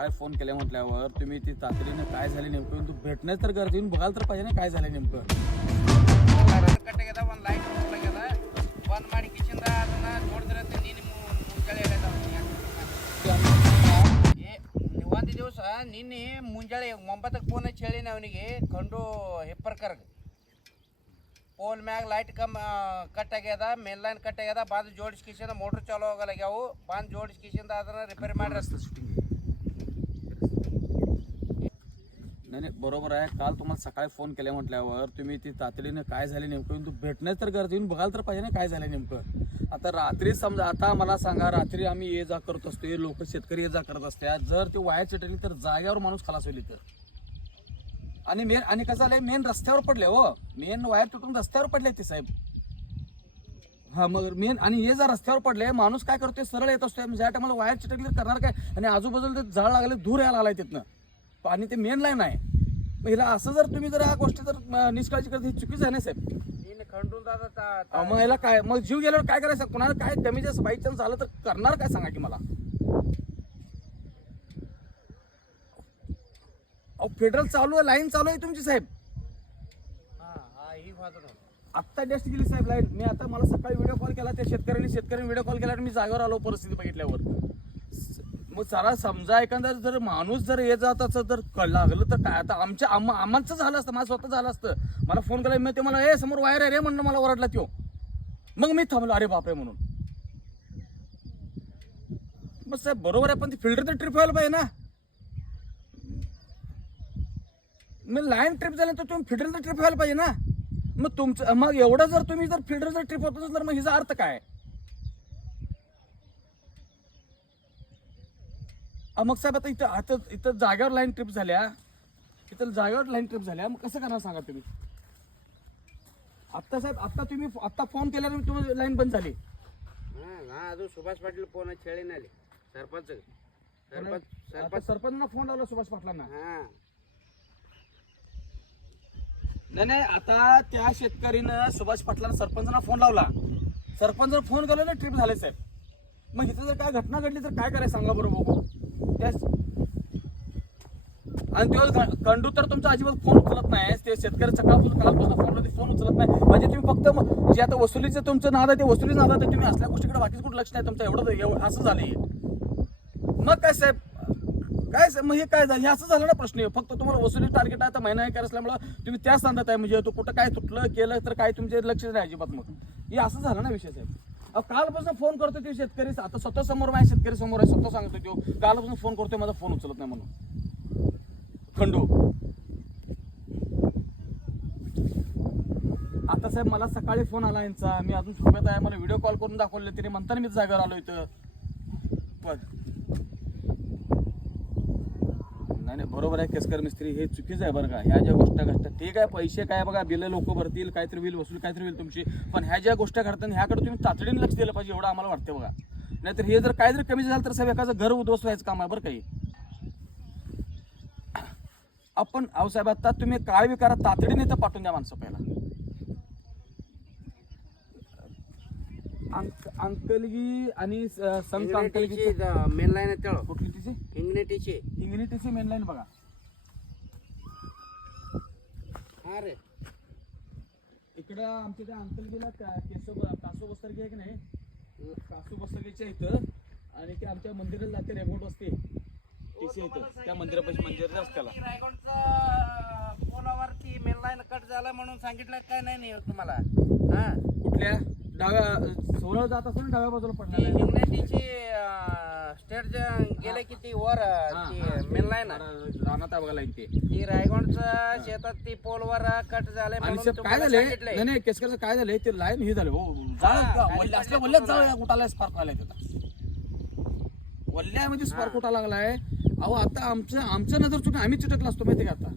सकाळी फोन केल्या म्हटल्यावर तुम्ही ती तातडीनं काय झाले नेमकं तू भेटण्यास तर गरज येऊन बघायला तर पाहिजे ना काय झालं नेमकं ಕಟ್ಟೆಗೆದ ಒಂದು ಲೈಟ್ ಹೋಗ್ಯಾದ ಬಂದ್ ಮಾಡಿ ಕಿಚನ್ದ ಅದನ್ನ ನೋಡಿದ್ರೆ ನೀನು ಮುಂಜಾನೆ ಏ ಒಂದು ದಿವಸ ನಿನ್ನೆ ಮುಂಜಾನೆ ಒಂಬತ್ತಕ್ಕೆ ಫೋನ್ ಹಚ್ಚಿ ಹೇಳಿನಿ ಅವನಿಗೆ ಕಂಡು ಹಿಪ್ಪರ್ಕರ್ಗೆ ಪೋಲ್ ಮ್ಯಾಗ ಲೈಟ್ ಕಮ್ ಕಟ್ ಆಗ್ಯದ ಮೇನ್ ಲೈನ್ ಕಟ್ ಆಗ್ಯದ ಬಂದು ಜೋಡಿಸ್ಕಿಸಿಂದ ಮೋಟ್ರ್ ಚಾಲೂ ಹೋಗಲಾಗ್ಯಾವು ಬಂದು ಜೋಡಿಸ್ಕಿಸಿಂದ ಅದನ್ನ ರಿಪೇರಿ ಮಾಡಿ शूटिंग नाही नाही बरोबर आहे. काल तुम्हाला सकाळी फोन केल्या म्हटल्यावर तुम्ही ती तातडीनं काय झाले नेमकं? तू भेटण्यास तर गरज येऊन बघायला तर पाहिजे ना काय झालं नेमकं. आता रात्री समजा आता मला सांगा रात्री आम्ही ये जा करत असतो हे लोक शेतकरी ये जा करत असतात जर ते वाया चिटली तर जाग्यावर माणूस खलास होईल तर आणि मेन आणि कसं झालंय मेन रस्त्यावर पडले हो. मेन वायर तुटून रस्त्यावर पडले ते साहेब. हा मग मेन आणि हे जर रस्त्यावर पडले माणूस काय करतोय? सरळ येत असतोय. म्हणजे ज्या टायमाला वायर चिटकली तर करणार काय? आणि आजूबाजूला ते झाड लागले धूर यायला आलाय तिथनं. आणि ते मेन लाईन आहे. मग हिला असं जर तुम्ही जर हा गोष्ट जर निष्काळजी करत ही चुकीच आहे ना साहेब? खंडून दादा मग याला काय मग जीव गेल्यावर काय करायचं? कुणाला काय डॅमेजेस बाय चान्स झालं तर करणार काय सांगा की मला? अहो फेडरल चालू आहे लाईन चालू आहे तुमची साहेब. आत्ता जास्त गेली साहेब लाईन मी आता मला सकाळी व्हिडिओ कॉल केला त्या शेतकऱ्यांनी शेतकऱ्यांनी व्हिडिओ कॉल केला आणि मी जागेवर आलो परिस्थिती बघितल्यावर. मग सारा समजा एखादा जर माणूस जर ये जात असं जर कळ लागलं तर काय? आता आमच्या आम- आम्हाचं झालं असतं माझं स्वतः झालं असतं. मला फोन केला मी ते मला ए समोर वायर आहे रे म्हणलं मला ओरडला त्यो. मग मी थांबलो अरे बापरे म्हणून. मग साहेब बरोबर आहे पण ती फिल्टर तर ट्रिप व्हायला पाहिजे ना. मग लाईन ट्रिप झाल्यानंतर तुम्ही फिल्टर तर ट्रिप व्हायला पाहिजे ना. मग तुमचं मग एवढं जर तुम्ही जर फिल्टर जर ट्रिप होत असेल तर मग हिचा अर्थ काय? मग साहेब आता इथं आता इथं जागेवर लाईन ट्रिप झाल्या. इथं जागेवर लाईन ट्रिप झाल्या. मग कसं करणार सांगा तुम्ही? आत्ता साहेब आत्ता तुम्ही आत्ता फोन केल्यावर तुम्ही लाईन बंद झाली. अजून सुभाष पाटील फोन खेळी नाही सरपंच. सरपंच सरपंच फोन लावला सुभाष पाटलांना. हा. नाही नाही आता त्या शेतकरीनं सुभाष पाटलांना सरपंचांना फोन लावला. सरपंच फोन केला ना ट्रिप झाले साहेब. मग इथं जर काय घटना घडली तर काय करायचं सांगा बरोबर बघू. त्या आणि तो ग- कंडू तर तुमचा अजिबात फोन उचलत नाही. ते शेतकरी सकाळपासून कालपासून फोन फोन उचलत नाही. म्हणजे तुम्ही फक्त जे आता वसुलीचं तुमचं नाद आहे ते वसुली नाद आहे तुम्ही असल्या गोष्टीकडे बाकीच कुठं लक्ष नाही. तुमचं एवढं एवढं असं झालं मग काय साहेब? काय साहेब? मग हे काय झालं? हे असं झालं ना प्रश्न. फक्त तुम्हाला वसुली टार्गेट आहे आता महिना एक असल्यामुळं तुम्ही त्याच सांगत आहे. म्हणजे तो कुठं काय तुटलं केलं तर काय तुमचे लक्ष नाही अजिबात मग. हे असं झालं ना विषय साहेब? अहो, कालपासून फोन करतो ते शेतकरी. आता स्वतः समोर माझ्या शेतकरी समोर आहे स्वतः सांगतो तो. कालपासून फोन करतोय माझा फोन उचलत नाही म्हणून. खंडू. आता साहेब मला सकाळी फोन आला यांचा. मी अजून झोपेत आहे मला व्हिडिओ कॉल करून दाखवले तरी म्हणताना मी जागेवर आलो इथं. पण नाही नाही बरोबर आहे केसकर मिस्त्री हे चुकीचं आहे बरं का. ह्या ज्या गोष्टी घडतात ठीक आहे पैसे काय बघा बिल लोक भरतील काहीतरी होईल वसूल काहीतरी होईल तुमची पण ह्या ज्या गोष्टी घडतात ह्याकडे तुम्ही तातडीने लक्ष दिलं पाहिजे एवढं आम्हाला वाटतं बघा. नाहीतर हे जर काय जर कमी झालं तर साहेब एखादं घर उद्ध्वस्त व्हायचं काम आहे बरं काही आपण अहो साहेब आता तुम्ही काय विकारा तातडीने तर पाठवून द्या माणसं पहिला. अंक अंकलगी आणि संत अंकलगी मेन लाईन आहे तळ कुठली तिची हिंगणेटीची इंग्लिटीची मेन लाईन बघा. हा रे. इकडं आमच्या त्या अंकलगीला का- केशव कासव आहे की नाही? कासू बस्तरगीच्या इथं. आणि ते आमच्या मंदिरात जाते रेमोट असते तिची इथं. त्या मंदिरापाशी मंदिर जास्त रायगडचा फोनवरती मेन लाईन कट झाला म्हणून सांगितलं काय नाही नाही तुम्हाला? हा? कुठल्या? डाव्या सोहळ जात असताना डाव्या बाजूला ती पडणार आहे. हिंगण्याची स्टेट गेले की ती वर हा, ती हा. मेन लाईन रानात आहे बघा लाईन ते ती रायगडचं शेतात ती पोलवर कट झालंय आणि म्हणून साहेब काय तुम्हाला झाले सांगितलंय. नाही नाही केसकरचं काय झालंय ते लाईन हे झालं हो हा, का- खाली वल्ल्या असल्या. जाळ कुठाला स्पार्क आलाय तिथं वल्ल्यामध्ये स्पार्क कुठा लागलाय अहो आता आमचं आमचं नजर चुकून आम्ही चिटकला असतो माहिती का आता